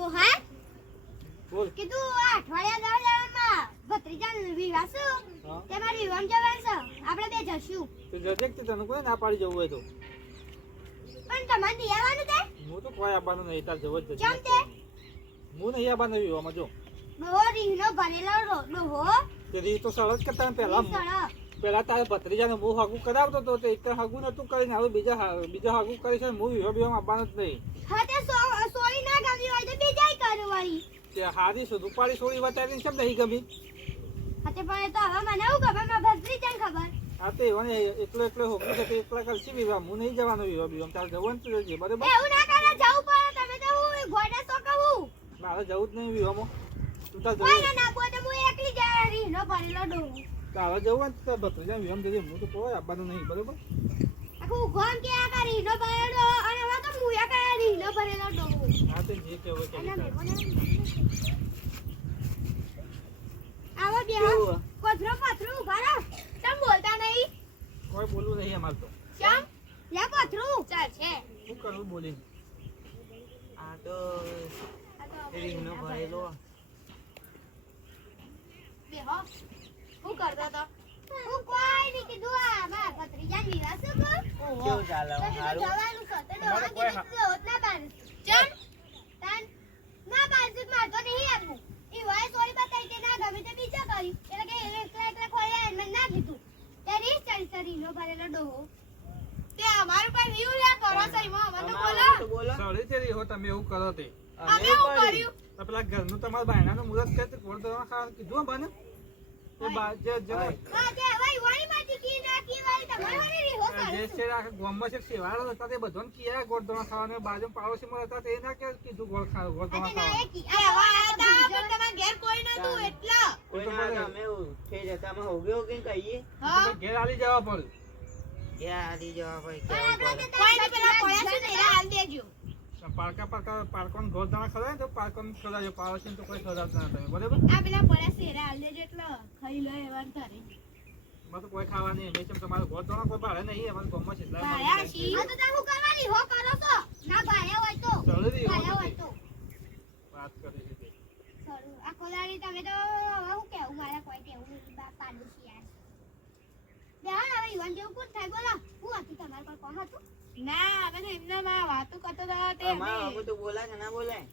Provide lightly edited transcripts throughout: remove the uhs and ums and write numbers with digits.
તો હા બોલ કીધું આ અઠવાડિયા દરમિયાનમાં ભત્રીજાનો વિવાહ છે હા તે મારી વિવાહ જવાનું છે આપણે બે જશું તો જજે કે તને કોઈ ના પાડી જવું હોય તો પણ તમારે નહીં આવવાનું તે હું તો કોઈ આવવાનું નહીં તાર જવું જ કેમ તે હું નહીં આવવાનું વિવાહમાં જો ડોહો રીહનો ભરેલો ડોહો તે રીત તો સરળ જ કરતા પહેલા પેલા તારે ભત્રીજાને હું હાગું કરાવતો તો તે એક હાગું નતું કરીને હવે બીજા હાગું કરીશ હું વિવાહ આવવાનું જ નહીં હા તે સોરી ના ગમી હોય તો બીજાય કરવાની તે હારી રૂપાળી સોળી બતાવીને કેમ નહીં ગમી હા તે પણ એ તો હવે મને એવું ખબર મારા ભત્રીજાને ખબર હા તે મને એકલો હોગું છે તે એકલા કરશે વિવાહ હું નહીં જવાનો વિવાહ તારે જવું જ છે બરાબર એવું ના કરે જવું પડે તમે તો હું ગોડા તો કહું મારે જવું જ નહીં વિવાહમાં તું તાર કોઈ જવું ના બોલે હું એકલી જ રીહનો ભરેલો ડોહો તારે જવું જ ભત્રીજા વિવાહ જજે હું તો કોઈ આવવાનું નહીં બરાબર આખું ગોમ કે આ કરી રીહનો ભરેલો અને હવે તો હું એક રીહનો ભરેલો ડોહો હા તે જે કહેવું કે એના મેકોને આવો બેહો કોથરો પથરો ઉભા રહો તમ બોલતા નહીં કોઈ બોલવું નહીં અમારે તો ચમ લે પથરો ચાલ છે શું કરવું બોલી આ તો રીંગનો ભરેલો બેહો હું કરતો તો હું કોઈ નહીં કીધું આ મારા ભત્રીજા વિવાહ છે કેવું ચાલે તો સારું જવાનું છે તો તમારે ડોહા કોઈ કીધું લોટ ના બાંધ ચમ તાન ના બાંધ મારતો નહીં આપું ઈ વાય સોરી બતાઈ કે ના ગમે તે બીજા કરી એટલે કે એકલા ખોયા એને ના કીધું તેરી ચરી નો ભરેલો ડોહો તે અમારું પર વ્યૂ લે કરો સઈમાં અમે તો બોલા તો બોલો સળી તે રીહો તમે એવું કરો તે અમે એવું કર્યું તો પેલા ઘરનું તમારા બાયણાનું મુહૂર્ત કરે તે ગોળ દવા ખાવાનું કીધું બને એ જે હા તે વાય વાય માટી કી ના કી વાય તમારે વાળી રીહો જે સારું છે આ ગામમાં છે સેવાળો હતા તે બધાને કિયા ગોળ દવા ખાવાનું બાજુ પાડોશીમાં હતા તે ના કે કીધું ગોળ દવા અને ના ખાવાનું એ કી આ વાય હતા પણ તમારા ઘેર કોઈ નતું એટલા કોઈ ના અમે થઈ જતામાં હો ગયો કે કહીએ તમે ઘેર આલી જવા પડે ક્યાં આલી જવા ભાઈ કોઈ ને પેલા કોયા છે ને હાલ દેજો પારકોન ગોળ દવા ખવડાવે ને તો પારકોન ખવડાવજો પાડોશીને તો કોઈ ખવડાવતા ના તમે બરાબર આ પેલા પડ્યા છે હાલ દેજો એટલે ખાઈ લો એવા કરે મારે તો કોઈ ખાવા નહીં મેં તમારે ગોળ દવા કોઈ ભાડે નહીં અમારે ગામમાં છે એટલે ભાયા છી આ તો તમે કરવાની હો કરો છો ના ભાયા હોય તો સળી ભાયા હોય તો વાત કરી છે તે. સારું આ કોલારી તમે તો હવે હું કેવું મારા કોઈ કેવું નહીં બા પાડોશી યાર બેહાર હવે ઈવન જેવું કોણ થાય બોલો હું હતી તમારે પર કોણ હતું ના હવે તો એમના માં વાતો કરતો તો તે અમે તો બોલા છે ના બોલાય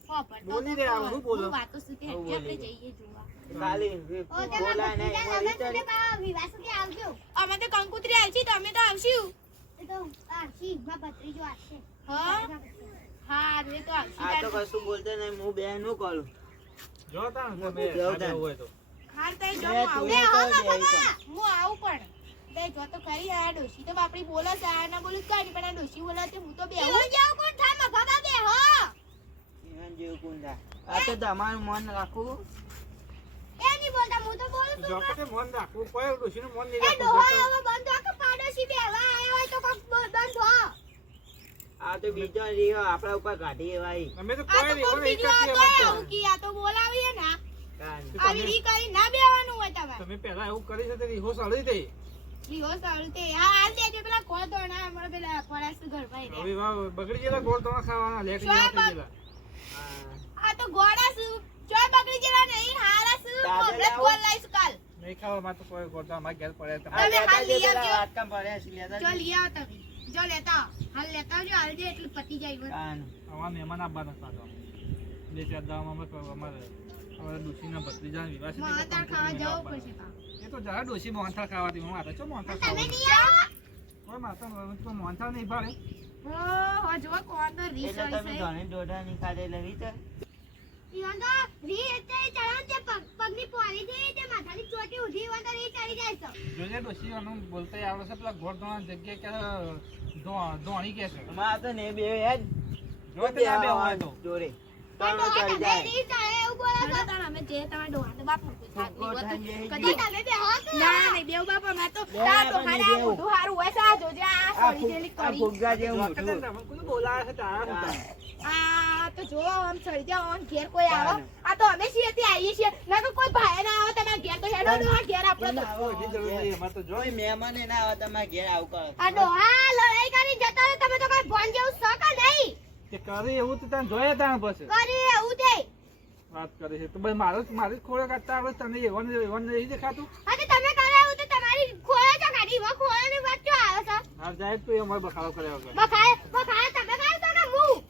બોલી દે આવું શું બોલો વાતો સુધી હું આપણે બોલી જઈએ જોવા ખાલી ઓ તમે બોલાય નહીં અમે બોલી તમને વિવાહ સુધી આવજો અમે તો કંકુતરી આલછી તમે તો આવશું એ તો આ શીખમાં ભત્રીજો આવશે હા હા રે તો આવશું આ તો કશું બોલતો નહીં હું બેન નું કરું જો તા ને તમે જોતા. આ જવું હોય તો હાલ તો જો બે હું તું આવું તો બે પણ. હું આવું પણ બે જો તો ખરી આ ડોશી તો બાપડી બોલે છે આ ના બોલું કઈ પણ આ ડોશી બોલે છે હું તો બે ઈવન જેવું કોણ થાય મફાબા બે હો એમ જેવું કુંડા આ તો તમારું મન રાખવું એ નહીં બોલતા હું તો બોલું છું જો કે મન રાખવું કોઈ ડોશીનું મન નહીં એ રાખવું ડોહા જો હવે બંધ હો કે પાડોશી બેવા આવ્યો હોય તો કોક બંધ હો આ તો બીજો રીહો આપણા ઉપર કાઢી ભાઈ અમે તો આ કોઈ તો નહીં કોણ હવે એક જ બીજો કહેવા હતો જ આવું કી આ તો બોલાવીએ ના તો આવી રી કરી ના બેવાનું હોય તમારે તમે પહેલા એવું કરી છે તે રીહો સળી દે લીહો સારું તે હા હાલ દેજો પેલા કોણ દોણા અમારે પેલા પડાસ ઘર ભાઈ હવે બગડી ગયેલા ગોળ દવા ખાવાના લેટ ગયા થઈ ગયેલા આ તો ગોડા શું ચોય બકરી જેલા નહીં હારા શું દાદા કોમ્પ્લેટ લાવો. કોલ લાઈસ કાલ નહીં ખાવા માં તો કોઈ ગોળ દવા મારા ઘેર પડે તમે તમારે હાલ લઈ આવજો. વાત કામ પડ્યા છે લેતા જો લઈ આવો તમે જો લેતા આવો. હાલ લેતા આવજો હાલ દે એટલું પતી જાય બસ. કાન. અમારા મહેમાન આવવાના પાછો બે ચાર દાવામાં અમારે અમારે ડોશીના ભત્રીજાના વિવાહ છે તે મોહનથાળ ખાવા કંકોત્રી જવું મેળવવા પડશે કામ. એ તો જરા ડોશી મોહનથાળ ખાવાથી હું મારે શું મોહનથાળ તમે ખાવાનું નહીં આવો કોઈ માતા કોઈ મોહનથાળ નહીં ભાડે ઓહો, જો કોણ તો રીસ એટલે હોય તમે છે. ઘણી દોઢા ની ખાધે લેવી તો ઈવન તો રી એટલે ચડાવ તે પગની પોરી દે તે માથાની ચોટી ઉધી ઈવન તો રી ચડી જાય છે જોજે ડોશી આનું બોલતા આવડે છે પેલા ગોળ દવા જગ્યાએ કે ધોણી કે છે અમાર તો ને બે યાદ જો તે ના બે હોય તો જોડે પણ ત્રણ ડોહા ચડી તમે જાય રી ચડે એવું બોલો છો ચલો તાણ અમે જે તમારા ડોહા તો બાપ મૂકું થાક ફૂગો નહીં થાય હોતું. બે કદી તમે બે હો કે ના નહીં બેવ બાપ અમાર તો બે તાર પણ ડોહાને નહીં આ બેવ. મોઢું હારું હોય છે આ જોજે આ આ સળી જેલી આ કરી. ફુગ્ગા જેવું જો કે મોઢું. તમે કોને બોલાવે છે તારા હા. હતા આ તો જો આમ સળી જાવ આમ ઘેર કોઈ આવો તાને. આ તો અમે છીએ તે આવીએ છીએ ના તો કોઈ ભાઈ ના આવે તમારા ઘેર તો હેડો ડોહા ઘેર આપણો તો કોઈ એની જરૂર નહીં અમારે તો જો કોઈ મહેમાન ના આવે તમારા ઘેર આવું કરો આ ડોહા લડાઈ કરી જતા રહે તમે તો કોઈ ભોન જેવું છો કે નહીં તે કરે એવું તો તને જોઈએ તાણ પછી કરી એવું તે વાત કરે છે તો ભાઈ મારી ખોળે કાઢતા આવે તને એવન નહીં દેખાતું અને તમે કરાવું તો તમારી ખોળે તો કાઢી વો ખોળાની વાત જો આવે છે હા જાય તો અમારે બખાડો કર્યા વગર બખાય તમે કાઢ તો ને હું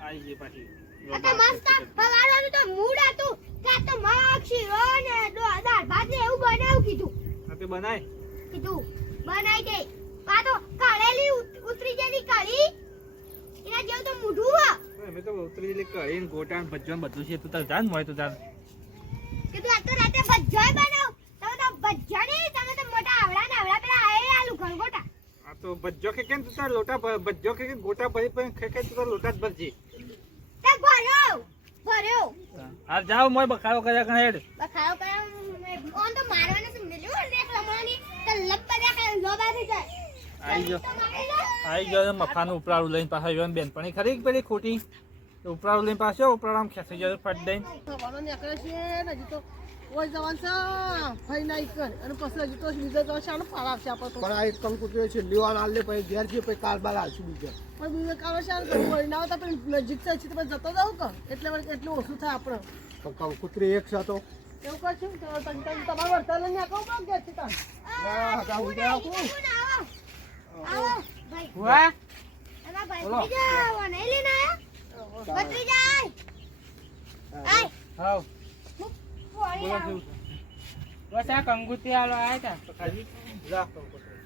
આવી ગઈ પાછી આ તો મસ્ત સવારનું તો મૂડ હતું કે આ તો મગ શીરો ને દાળ ભાત ને એવું બનાવું કીધું હા તે બનાય બનાઈ દે આ તો કાળેલી ઉતરી જેની કાળી એના જેવું તો મૂઢું હા અમે તો ઉતરી એટલે કરીને ગોટા ભજન બધું છે તું તાર જાન મળે તો તાર કીધું આ તો રાતે ભજ્જાય બનાવ તમે તો ભજ્જા નહીં તમે તો મોટા આવડા પેલા આલુ ગોટા આ તો ભજ્જો કે કેમ તું તાર લોટા ભજ્જો કે ગોટા ભરી પણ ખેખે તું તાર લોટા જ ભરજી તે ભર્યો હા જાવ મોય બખાડો કર્યા કણ હેડ બખાડો કયા ઓન તો મારવાને છે મિલ્યો ને એક લમણાની તો લપડા કે લોબા થઈ જાય આવી ગયો મફાનું ઉપરાળું લઈને પાછા યોન બેન પણ ખરી પેલી ખોટી ઉપરાળું લઈને પાછો ઉપરાળામાં ખેંચી ગયો ફટ દઈને સવારનો નીકળે છે ને હજી તો ઓય જવાન છે ભાઈ ના કર અને પછી હજી તો બીજા જવાન છે આનો પાર આવશે આપણે તો પણ આ એક કંકુતરી છે લેવા ના લે પછી ઘેર છે પછી કાલ બાલ આવશું બીજા પણ બીજા કામ છે ને હોય ના આવતા પણ નજીક છે તો પછી જતો જાવ કે એટલે એટલું ઓછું થાય આપણે પણ કંકુતરી એક છે તો એવું કરશું તો તમારે વર્તા લઈને આવો પણ ઘેર છે તાર આવો ભાઈ વાહ એમાં ભાઈ બીજા નહીં લેના આયા બત્રી જાય આય હાવ પોળી બોલો આવ શું બસ આ કંગુતી આલો આયા તા તો ખાજી જા કંકોત્રી.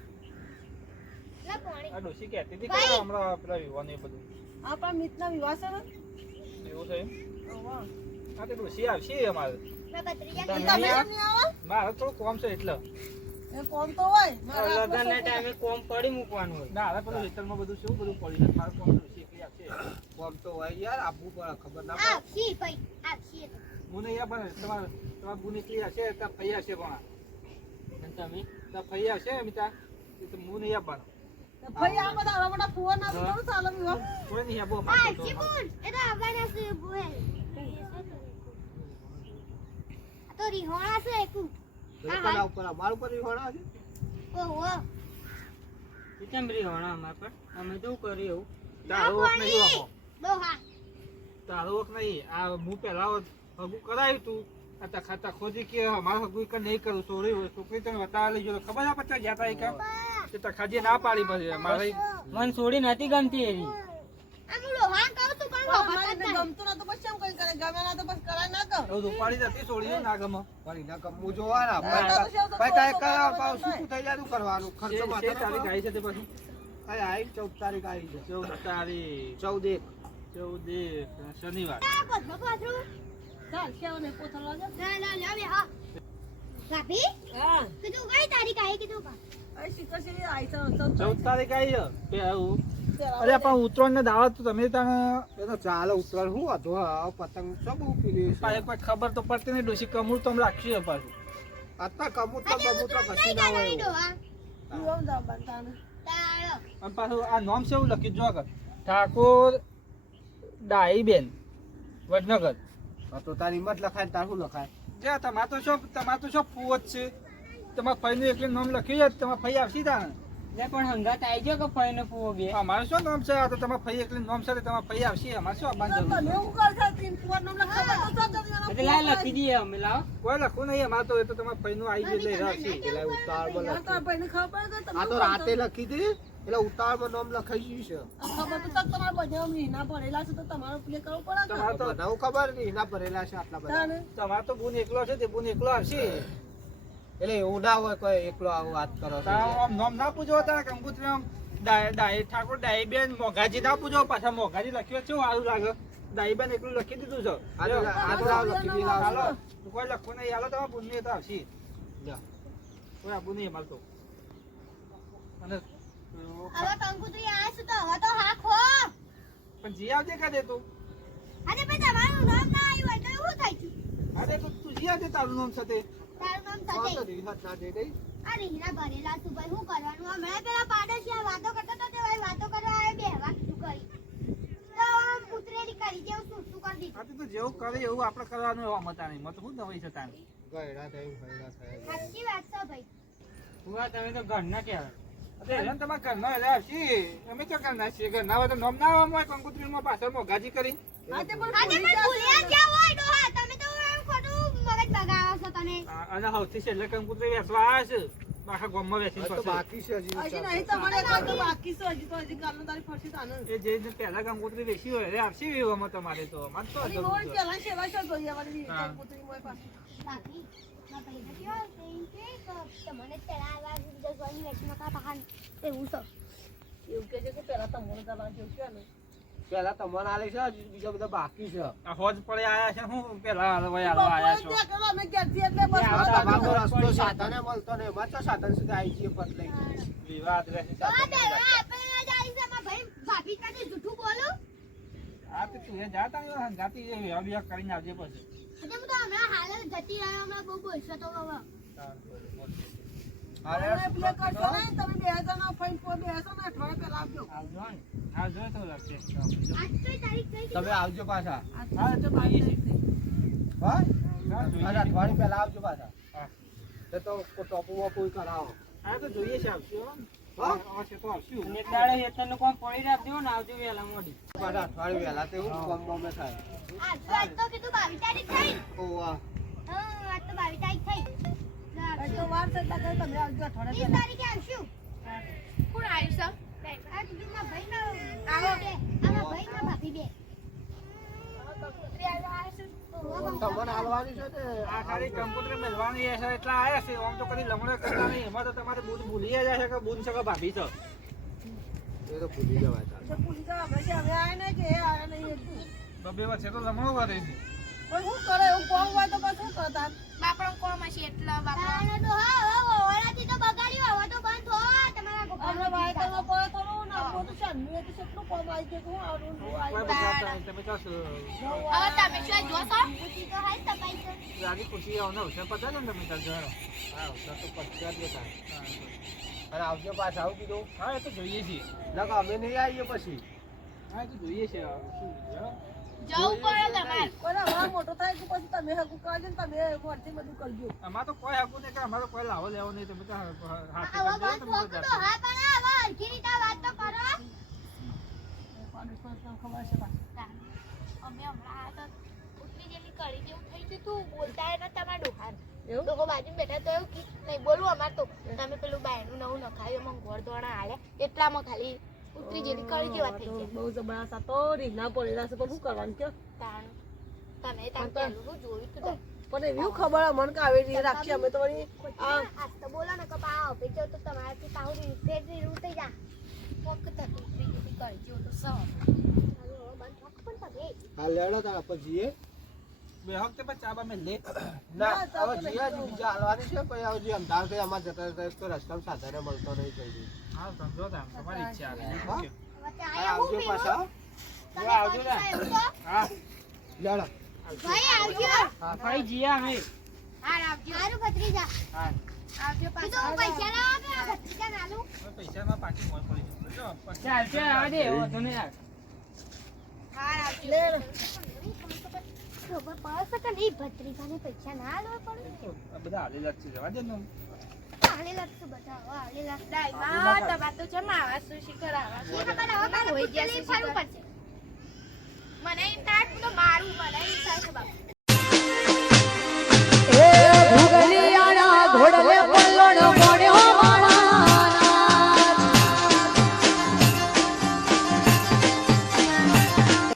લે પોળી આ ડોશી કહેતી હતી કે ભાઈ. હમણાં પેલા વિવાહ ને એ બધું આપણા મિત્રના વિવાહ છે ને એવું છે વાહ. હા તે ડોશી આવશે અમારે મે બત્રી તમે જાય કેમ નહીં આવો મારે થોડું કોમ છે એટલે એ કોમ તો હોય મારે લગન આપણો ના ટાઈમે કોમ પડી મૂકવાનું હોય ના હવે પેલું રિટર્નમાં બધું શું બધું પડી છે મારે કોમ ડોશી એકલી આવશે કોમ તો હોય યાર આપવું પડે ખબર ના આવ સી ભાઈ આવ સી હું નહીં પણ તમારા બુન એકલી હશે ત્યાં ફઈ હશે પણ અને તમે ત્યાં ફઈ હશે મિતા તો હું નહીં આપવાનો તો ભાઈ આ બધા આવડા મોટા ફોન ના તો ચાલો વિવાહ કોઈ નહીં આપો આ મારતો તો. જીબુન એ તો આવવાના છે બોલ આ તો રીહોણા છે એકુ લોકોના ઉપર અમાર ઉપર હોણા છે ઓહો કેમ રી હોણા અમાર પર અમે તો કરી એવું તારો વખ નહીં આવો દોહા તારો વખ નહીં આ હું પહેલા હગું કરાવ્યું તું આ ખાતા ખોદી કે અમારે હગું કે નહીં કરું છોકરી તને બતાવવા લઈ ગયો ખબર આ પચાસ ગયા તા એ કામ તે તખાજીએ ના પાડી પછી મારે મન છોડી નથી ગમતી એવી આમ લોહા કહું તું પણ મારે ગમતું ના તો પછી એમ કઈ કરે ગમે ના તો પછી કરાય ના કર એવું ઉપાડી જતી છોડી ના ગમે ફરી ના કમવું જોવાના હા. ભાઈ તારે કયા પાવ શું થઈ જાય કરવાનું ખર્ચો છે માથે તારીખ આવી છે તે પછી આવી 14 તારીખ આવી છે 14 તારીખ 14 શનિવાર બધો પાછું ચાલ કેવો ને પોથળવા જા ના ના ના બે હા ભાભી હા કીધું કઈ તારીખ આવી કીધું કા આ શીખર છે આઈ છે 14 તારીખ આવી છે અરે પણ ઉત્તરાયણ ને દાવત તો તમે ત્યાં એ તો ચાલે ઉતરાણ હું હતો હા પતંગ સબ ઉપીલી છે કોઈ ખબર તો પડતી નહીં ડોશી કમૂર તો રાખ્યું છે પાછું અત્યારે કબૂતર આજે કબૂતર ઉતરાણ કશી કઈ ના હોય તારીખ એવું. ડોહા વિવાહ જા બનતાને તાળો અને પાછું આ નામ છે એવું લખી જો આગળ ઠાકોર ડાઈબેન વડનગર હા તો તારી હિંમત લખાય ને તાર શું લખાય જે તમારે તો શું ફૂવ જ છે તમારા ફઈનું એકલું નામ લખ્યું છે તમારા ફઈ આવશે ત્યાં લે પણ હંગાત આવી ગયો કે ફઈને પૂવો બે અમારે શું નામ છે આ તો તમારા ફઈ એકલું નામ છે એટલે તમારા ફઈ આવશે અમારે શું આપવાનું જરૂર તમે છે? એવું કરતા તીન ફોન નંબર ખબર તો ચાલ જલ્દી એટલે લાય લખી દઈએ અમે લાવો કોઈ લખવું નહીં અમારે તો એ તો તમારા ફઈનું આવી ગયું એટલે આવશે પેલા ઉતાવળમાં યાર તાર ભાઈને ખબર પડે કે તમે આ તો રાતે લખી દી એટલે ઉતાવળમાં નામ લખાઈ ગયું છે ખબર તો ચાલ તમારા બધા મહિના ભરેલા છે તો તમારે પ્લે કરવું પડે કે તમારે તો બનાવું ખબર નહીં એના ભરેલા છે આટલા બધા તાને તમારે તો બુન એકલો છે તે બુન એકલો આવશે એટલે એવું ના હોય કોઈ એકલો આવું વાત કરો છો તારા આમ નામ ના પૂછો તારા કંકુત્રી આમ ઠાકોર ડાઈબેન મોઘાજી ના પૂછો પાછા મોઘાજી લખ્યું છે સારું લાગે ડાઈબેન એકલું લખી દીધું છે આ તો લાવ લખી દી લાવ હાલો કોઈ લખવું નહીં હાલો તમારા બુન તો આવશે જા. કોઈ આબુ નહીં અમારે તો અને હવે કંકુતરી આ શું તો હવે તો હા ખો પણ જી આવજે કાઢે તું આજે પછી તમારું નામ ના આવ્યું હોય તો એવું થાય છે અરે તું જી આવજે તારું નામ સાથે તારું નામ કોણ તો થશે રીહત ના દે દઈ આ રીંગણા ભરેલા છું ભાઈ શું કરવાનું હમણાં પેલા પાડોશી વાતો કરતા હતા તે ભાઈ વાતો કરવા આવે બે વાત શું કરી તો આમ ઉતરેલી કરી જેવું શું કરી દીધું આ તો જેવું કરે એવું આપણે કરવાનું એવા મતા નહીં મત શું દવાઈ છે તારે ગયડા થયું ગયડા થયા સાચી વાત છે ભાઈ પૂવા તમે તો ઘરના કહેવાય અરે એમ તમારા ઘરનો રહ્યા છીએ. અમે તો ઘરના છીએ. ઘરના હોય તો નોમ ના આવે મોય કંકોત્રીમાં પાછળ મોંઘાજી કરી. આજે પણ આજે પણ ભૂલ્યા ગયા હોય ડોહા તમે તો એમ ખોટું મગજ બગાડો છો તમે અને સૌથી છેલ્લે કંકોત્રી વેચવા આવ્યા છે. આખા ગામમાં વેચીને તો ફરશે. બાકી છે હજી હજી વિચાર. નહીં તમારે એક તો બાકી છે હજી તો હજી કાલનો તારી ફરશે તાને એ જે પહેલા કંકોત્રી વેચી હોય એ આવશે એવામાં તમારે તો અમારે તો અરે રોડ પેલા સેવા શો જોઈએ અમારી હા. કંકોત્રી પાસે બાકી ના પૈસા કેવા છે કે તમને પેલા આવા બીજા સોની વેચમાં કા બહાર એવું છે એવું કે છે કે પેલા તમને દવા જેવું કે ને પેલા તમને આલે છે હજી બીજા બધા બાકી છે. આ હોજ પડે આયા છે હું પેલા હાલવા આયા છો. અમે ક્યાંથી એટલે બસ આ તમારો રસ્તો સાધને મળતો ને એમાં તો સાધન સુધી આવી જઈએ પત લઈ. વિવાદ રહે. આ બેલા આપણે જાય છે માં ભાઈ ભાભી તને જૂઠું બોલું આ તો તું એ જાતા ને જાતી એ વિવાહ કરીને આવજે પછી. એટલે હું તો હમણાં હાલ જ જતી રહ્યો હમણાં બહુ બોલશો તો હવે અરે પ્લે કરશો ને તમે બે જણા ફાઈન પર બેસો ને અઠવાડિયા પહેલા આપજો આવજો ને. આવજો તો લગશે. આજ કઈ તારીખ કઈ તમે આવજો પાછા. હા તો જોઈએ છે. હા હા અને જોઈએ છે. અઠવાડિયે પહેલા આવજો પાછા. હા. તો ટોપુમાં કોઈ કરાવો. હા તો જોઈએ છે આવશું હો. હા? આવશે તો આવશું. એક દાડે હેતરનું કોમ પડી રાખજો ને આવજો વહેલા મોડી. પાછા અઠવાડિયે વહેલા તો એવું ગમ ગમે થાય. આજ તો કીધું 22 તારીખ થઈ ઓવા. હા આજ તો 22 તારીખ થઈ આજ તો વાર છે એટલે કઈ તમે આવજો 30 અઠવાડિયા તારીખે આવશું કોણ આવ્યું છે આ બીજું ભાઈ આમાં ભાઈ ના ભાભી બે તમને હાલવાની છે ને આ ખાલી કંકોત્રી મેળવાની છે એટલે આયા છે. આમ તો કદી લમણો કરતા નહીં. એમાં તો તમારે બુન ભૂલી જાય છે કે બુન છે કે ભાભી છે. એ તો ભૂલી જવાય તારે. એટલે પુલિસ આપણે છે હવે આયા ને કે એ આયા નહીં એટલું તો બે વચ્ચે તો લમણો કરે છે. પણ શું કરે એવું કોમ હોય તો પછી શું કરતા બાપડો કોમ હશે એટલે બાપડો તાણે તો હા હવે ઓળાથી તો બગાડ્યું હવે તો બંધ હો તમારા આપણે ગોપાલ વાયતામાં પડે થોડું ને આપણું તો શાનનું તો કેટલું કોમ આવી ગયું હું આવડું હું કોઈ આવી બધા તમે તો હવે તમે શું જોશો પૂછી તો હાલ તપાઈ તો રાજી ખુશી આવને અવસર પતાવ્યો ને તમે તાર જવાનો. હા અવસર તો પછી જ થાય. અને આવજો પાછા આવું કીધું. હા એ તો જોઈએ છીએ. નકર અમે નહીં આવીએ પછી. હા એ તો જોઈએ છે શું છે. જવું પડે તમારે કોઈને હમણાં મોટો થાય કે પછી તમે હકું કરજો ને તમે ફરતી બધું કરજો અમારે તો કોઈ હાકું નહીં કે અમારે કોઈ લાવો લેવો નહીં. તમે તો હાથ હવે બંધ થોકું તો હા પણ હવે હરખી રીતે વાત તો કરો ખબર છે પાછી અમે હમણાં આ તો ઉતરી જેટલી કરી જેવું થઈ ગયું તું બોલતા એના તમારા ડોહાન એવું લોકો બાજુ બેઠા તો એવું કીધું નહીં બોલવું અમારે તો તમે પેલું બાયનું નવું નખાયું એમાં ગોળ દોણા હાલે એટલામાં ખાલી ઉતરી જેટલી કરી જેવા થઈ ગયા બહુ જબરદસ્ત આ તો રીંગણા પડેલા છે પણ શું કરવાનું કે તાણ તમે તાણ પેલું શું જોયું તું પણ એવી ખબર અમને કે આવી રીતે રાખીએ અમે તો વળી આ આજ તો બોલો ને કે પા ઓફિસ જાવ તો તમારાથી પાહુ ફેર રૂ થઈ જા ફક્ત ઉતરી જેટલી કરી જેવું તો સૌ હવે બંધ થોક પણ તમે હા લેડો તાર આપણે જઈએ. બે વખતે પણ ચા બા મેં લે. ના હવે જઈએ હજી બીજા હાલવાની છે પછી હવે જે અમદાવાદ કઈ અમારે જતા રહેતા તો રસ્તામાં સાધને મળતો નહીં જલ્દી. હા સમજો તા તમારી ઈચ્છા આવે. હા? વચ્ચે હા, આયા હું આવજો પીવું પાછા. તમે આવજો ને. એવું તો હા લેડો. ભાઈ આવજો ભાઈ જીએ અમે હા આવજો હારું ભત્રીજા હા. આવજો કીધું પાછા પૈસા લાવો કે આ ભત્રીજા નાલું હવે પૈસામાં પાછી મોજ પડી જશે. જો પછી ચાલશે આવવા દે વાંધો નહીં યાર હા આવજો લે ખબર પડશે કે નહીં ભત્રીજાને પૈસા ના આલવા પડે આ બધા હાલેલા જ છે. જવા દે ને. હાલે લાગશે બધા હવે હાલે લાગશે ડાયમાં તમારે તો જમ આવા સુશી કરાવા એ ખબર હવે મારે હોય પૂછેલી જશે ફરવું પડશે મને એમ થાય તો મારું મને એમ થાય છે બાપુ